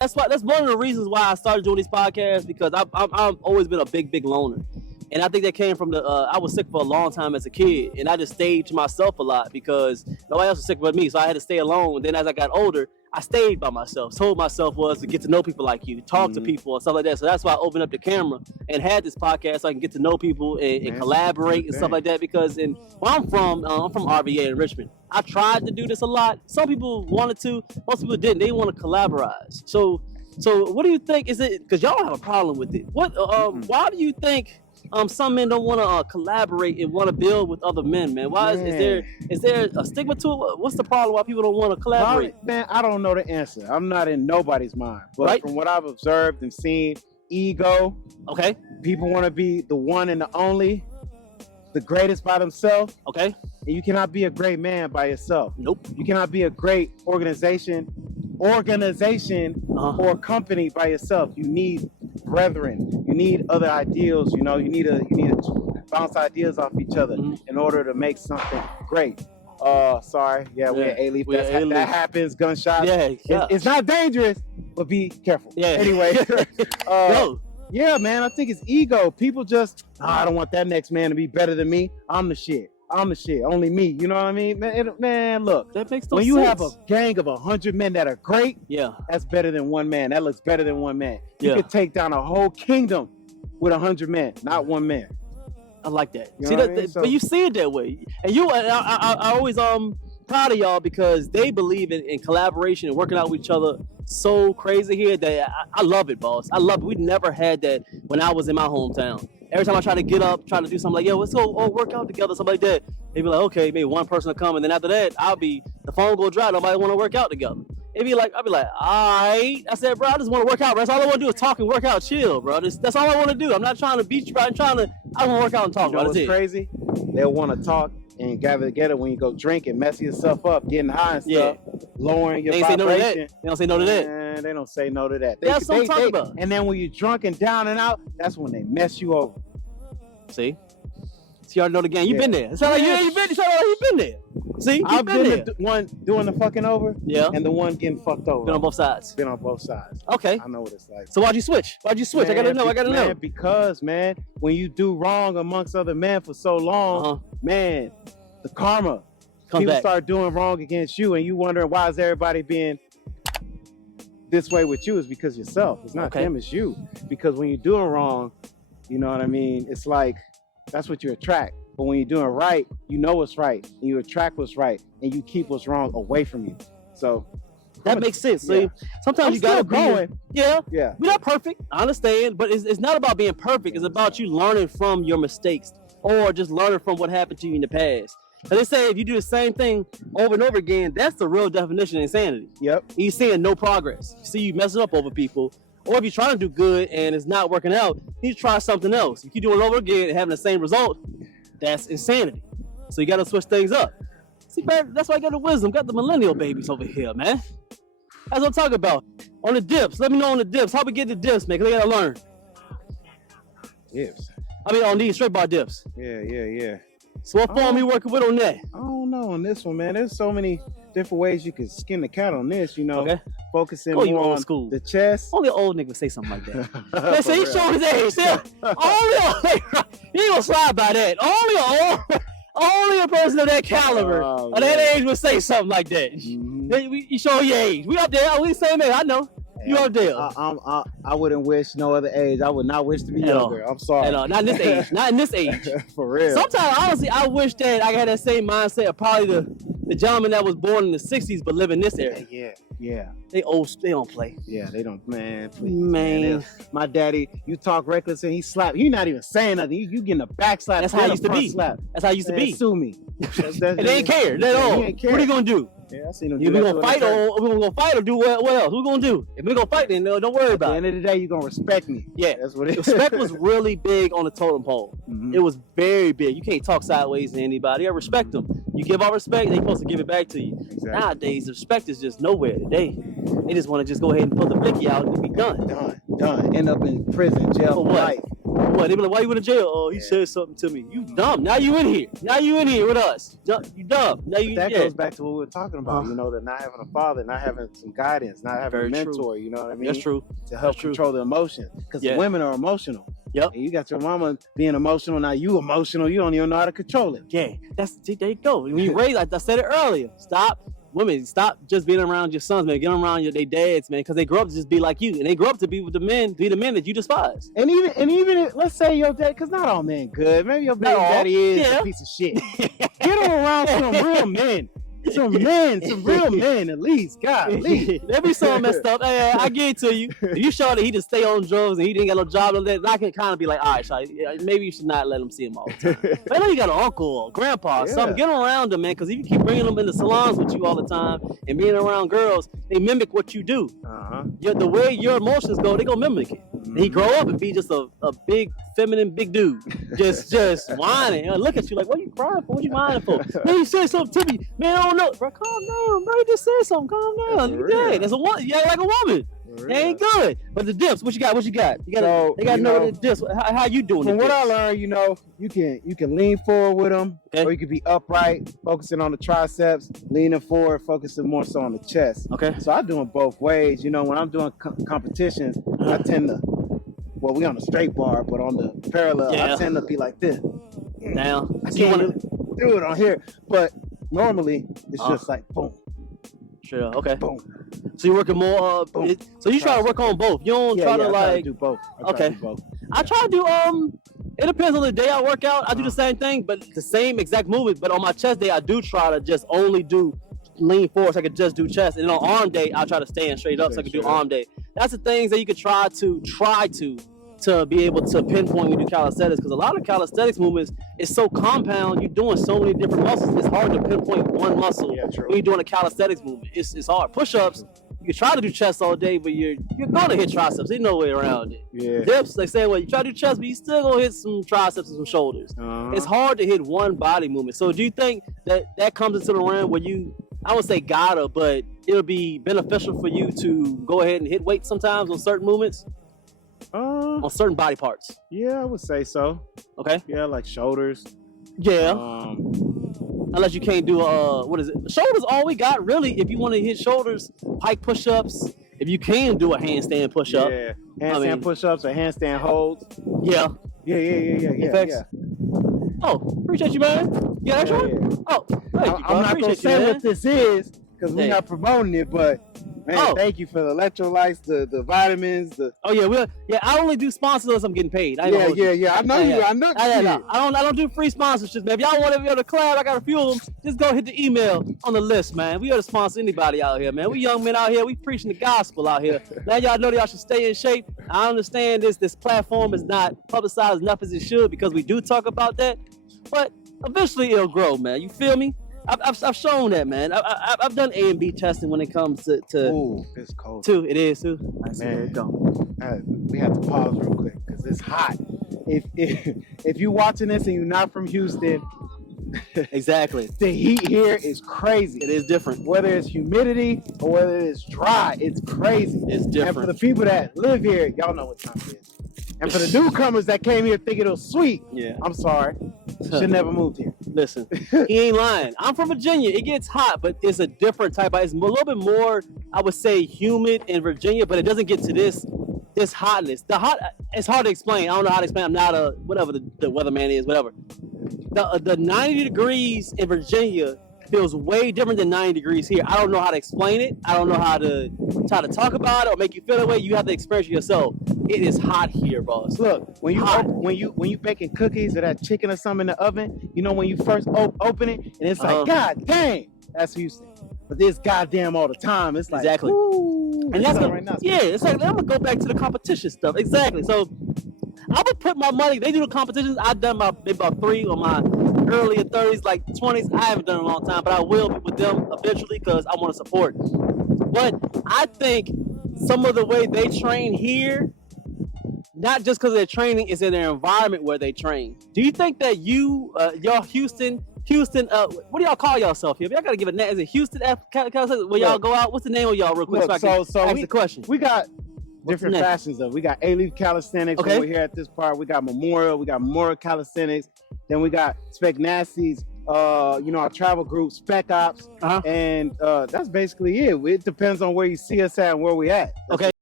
That's one of the reasons why I started doing these podcasts, because I've always been a big loner. And I think that came from I was sick for a long time as a kid, and I just stayed to myself a lot because nobody else was sick but me, so I had to stay alone. And then as I got older, I stayed by myself. Told myself was to get to know people like you, talk to people and stuff like that. So that's why I opened up the camera and had this podcast so I can get to know people and collaborate and stuff like that. Because where I'm from RVA in Richmond. I tried to do this a lot. Some people wanted to, most people didn't. They want to collaborate. So what do you think? Is it because y'all have a problem with it? What? Why do you think? Some men don't want to collaborate and want to build with other men, man. Why is there a stigma to it? What's the problem? Why people don't want to collaborate? Man, I don't know the answer. I'm not in nobody's mind, but from what I've observed and seen, ego. Okay. People want to be the one and the only, the greatest by themselves. Okay. And you cannot be a great man by yourself. Nope. You cannot be a great organization or company by yourself. You need brethren. You need other ideals. You know, you need to bounce ideas off each other in order to make something great. Sorry. Yeah, we're A-Leaf. That happens. Gunshots. Yeah. It's not dangerous, but be careful. Yeah. Anyway. Yeah, man. I think it's ego. People just, I don't want that next man to be better than me. I'm the shit. Only me. You know what I mean? Man, look. That makes no when sense. you have a gang of 100 men that are great, yeah, that's better than one man. That looks better than one man. You Yeah. could take down a whole kingdom with 100 men, not one man. I like that. You See know that, what I mean? but you see it that way, and I always proud of y'all because they believe in collaboration and working out with each other so crazy here that I love it, boss. I love it. We never had that when I was in my hometown. Every time I try to get up, try to do something like, yo, let's go work out together, something like that. They'd be like, okay, maybe one person will come, and then after that, the phone go dry. Nobody want to work out together. I'd be like, all right. I said, bro, I just want to work out, bro. That's all I want to do is talk and work out, chill, bro. That's all I want to do. I'm not trying to beat you, bro. I want to work out and talk, You know bro. what's crazy? They'll want to talk and gather together when you go drink and mess yourself up, getting high and stuff, lowering your vibration. They don't say no to that. Man, they don't say no to that. That's what I'm talking about. And then when you're drunk and down and out, that's when they mess you over. See, you already know the game. You've been there. It's not like you've been there. See, I've been the one doing the fucking over, and the one getting fucked over. Been on both sides. Been on both sides. Okay. I know what it's like. So why'd you switch? Man, I gotta know. Because, man, when you do wrong amongst other men for so long, man, the karma. People start doing wrong against you, and you wondering why is everybody being this way with you? Is because yourself. It's not them, it's you. Because when you're doing wrong, you know what I mean? It's like, that's what you attract. But when you're doing right, you know what's right. And you attract what's right. And you keep what's wrong away from you. So that makes sense. See, sometimes you gotta go. Yeah. We're not perfect. I understand. But it's not about being perfect. It's about you learning from your mistakes or just learning from what happened to you in the past. And they say if you do the same thing over and over again, that's the real definition of insanity. Yep. You're seeing no progress. You see you messing up over people. Or if you're trying to do good and it's not working out, you need to try something else. If you do it over again and having the same result, that's insanity. So you got to switch things up. See, man, that's why I got the wisdom. Got the millennial babies over here, man. That's what I'm talking about. On the dips. Let me know on the dips. How we get the dips, man? Because they got to learn. Dips. I mean, on these straight bar dips. Yeah. So what form you working with on that? I don't know on this one, man. There's so many different ways you can skin the cat on this, you know. Okay. Focusing more on the chest. Only an old nigga would say something like that. They say he's showing his age. He ain't gonna slide by that. Only a person of that caliber, of that age would say something like that. You show your age. We up there. We the same age. I know. You up there. I wouldn't wish no other age. I would not wish to be younger. I'm sorry. Not in this age. Not in this age. For real. Sometimes, honestly, I wish that I had that same mindset of probably the gentleman that was born in the 60s but live in this era. Yeah. They old. They don't play. Yeah, they don't. Man, please. Man. My daddy, you talk reckless and he slap. He not even saying nothing. You getting a back slap. That's how it used to be. Slap. That's how it used to be. Sue me. And they ain't care at all. What are you gonna do? Yeah, I seen him. We gonna fight or do what else? Who gonna do? If we gonna fight, then don't worry about it. At the end of the day, you gonna respect me. Yeah, that's what it is. Respect was really big on the totem pole. It was very big. You can't talk sideways to anybody. I respect them. You give all respect, they supposed to give it back to you. Exactly. Nowadays, the respect is just nowhere today. They just want to just go ahead and pull the blicky out and be done. Done. End up in prison, jail for life. What? They be like, why you in jail? Oh, he said something to me. You dumb. Now you in here. Now you in here with us. You dumb. Now you. That goes back to what we were talking about. You know, that not having a father, not having some guidance, not having a mentor. You know what I mean? That's true. To help control the emotions, because women are emotional. Yep. And you got your mama being emotional. Now you emotional. You don't even know how to control it. Yeah. There you go. When you raise, I said it earlier. Women, stop just being around your sons, man. Get around their dads, man, because they grow up to just be like you, and they grow up to be with the men that you despise. And even let's say your dad, because not all men good. Maybe your baby daddy is a piece of shit. Get him around some real men. Some real men at least. God, they be so messed up. Hey, I get it to you. If you show that he just stay on drugs and he didn't get no job, I can kind of be like, all right, Shai, maybe you should not let him see him all the time. But I know you got an uncle or grandpa or something. Get around them, man, because if you keep bringing them in the salons with you all the time and being around girls, they mimic what you do. The way your emotions go, they gonna mimic it. And he grow up and be just a big feminine big dude, just whining. Look at you like, what are you crying for? What you whining for? Man, you said something to me, man. I don't know, bro. Calm down, bro. You just said something. Calm down. You dead. That's a woman. You act like a woman. It ain't good. But the dips, what you got? They gotta know the dips. How you doing? From what I learned, you can lean forward with them, or you can be upright, focusing on the triceps, leaning forward, focusing more so on the chest. Okay. So I do them both ways. When I'm doing competitions, I tend to, well, we on the straight bar, but on the parallel, I tend to be like this. Now, I can't do it on here, but normally it's just like boom. Sure. Okay. Boom. So you're working more. So you try to work on both. You don't try to like. I try to do both. I try to do. It depends on the day I work out. I do the same thing, but the same exact movement. But on my chest day, I do try to just only do lean forward, so I could just do chest. And then on arm day, I try to stand straight up, so I can do arm day. That's the things that you could try to be able to pinpoint when you do calisthenics, because a lot of calisthenics movements is so compound. You're doing so many different muscles. It's hard to pinpoint one muscle when you're doing a calisthenics movement. It's hard. Push-ups, you can try to do chest all day, but you're gonna hit triceps. There's no way around it. Yeah. Dips, they say, well, you try to do chest, but you still gonna hit some triceps and some shoulders. It's hard to hit one body movement. So do you think that comes into the realm where you, I would say gotta, but it'll be beneficial for you to go ahead and hit weight sometimes on certain movements? On certain body parts. Yeah, I would say so. Okay. Yeah, like shoulders. Yeah. Unless you can't do what is it? Shoulders all we got really. If you want to hit shoulders, pike push-ups. If you can do a handstand push-up. Yeah. Handstand push-ups or handstand holds. Yeah. Yeah. Oh, appreciate you, man. Yeah, that's right. Yeah. Oh, I'm not gonna say what this is because we're not promoting it, but. Man, thank you for the electrolytes, the vitamins, I only do sponsors unless I'm getting paid. I know you. I know. I don't do free sponsorships, man. If y'all want to be on the collab, I got a few of them. Just go hit the email on the list, man. We ought to sponsor anybody out here, man. We young men out here. We preaching the gospel out here. Now y'all know that y'all should stay in shape. I understand this platform is not publicized enough as it should because we do talk about that, but eventually it'll grow, man. You feel me? I've shown that, man. I've done A and B testing when it comes to Ooh, it's cold. It is too. Man, we have to pause real quick because it's hot. If you're watching this and you're not from Houston, exactly, the heat here is crazy. It is different. Whether it's humidity or whether it's dry, it's crazy. It's different. And for the people that live here, y'all know what time it is. And for the newcomers that came here thinking it was sweet, I'm sorry. Should never moved here. Listen, he ain't lying. I'm from Virginia. It gets hot, but it's a different type of, it's a little bit more, I would say, humid in Virginia, but it doesn't get to this hotness. It's hard to explain. I don't know how to explain. I'm not a, whatever the weatherman is, whatever. The 90 degrees in Virginia feels way different than 90 degrees here. I don't know how to explain it. I don't know how to try to talk about it or make you feel that way. You have to experience it yourself. It is hot here, boss. Look, when you baking cookies or that chicken or something in the oven, when you first open it and it's like, God dang, that's Houston. But this goddamn all the time. It's like, exactly. And that's right now. Yeah, it's like, I'm gonna go back to the competition stuff. Exactly. So I would put my money. They do the competitions. I've done maybe about 3 on my earlier 30s, like 20s. I haven't done it in a long time, but I will be with them eventually because I want to support. But I think some of the way they train here, not just because of their training, is in their environment where they train. Do you think that y'all Houston, what do y'all call yourself here? Y'all gotta give a name. Is it Houston where y'all go out? What's the name of y'all real quick? Look, so ask the question. We got different fashions of. We got A-Leaf Calisthenics when we're here at this part. We got Memorial Calisthenics. Then we got Spec Nasty's, you know, our travel group, Spec Ops. And that's basically it. It depends on where you see us at and where we at.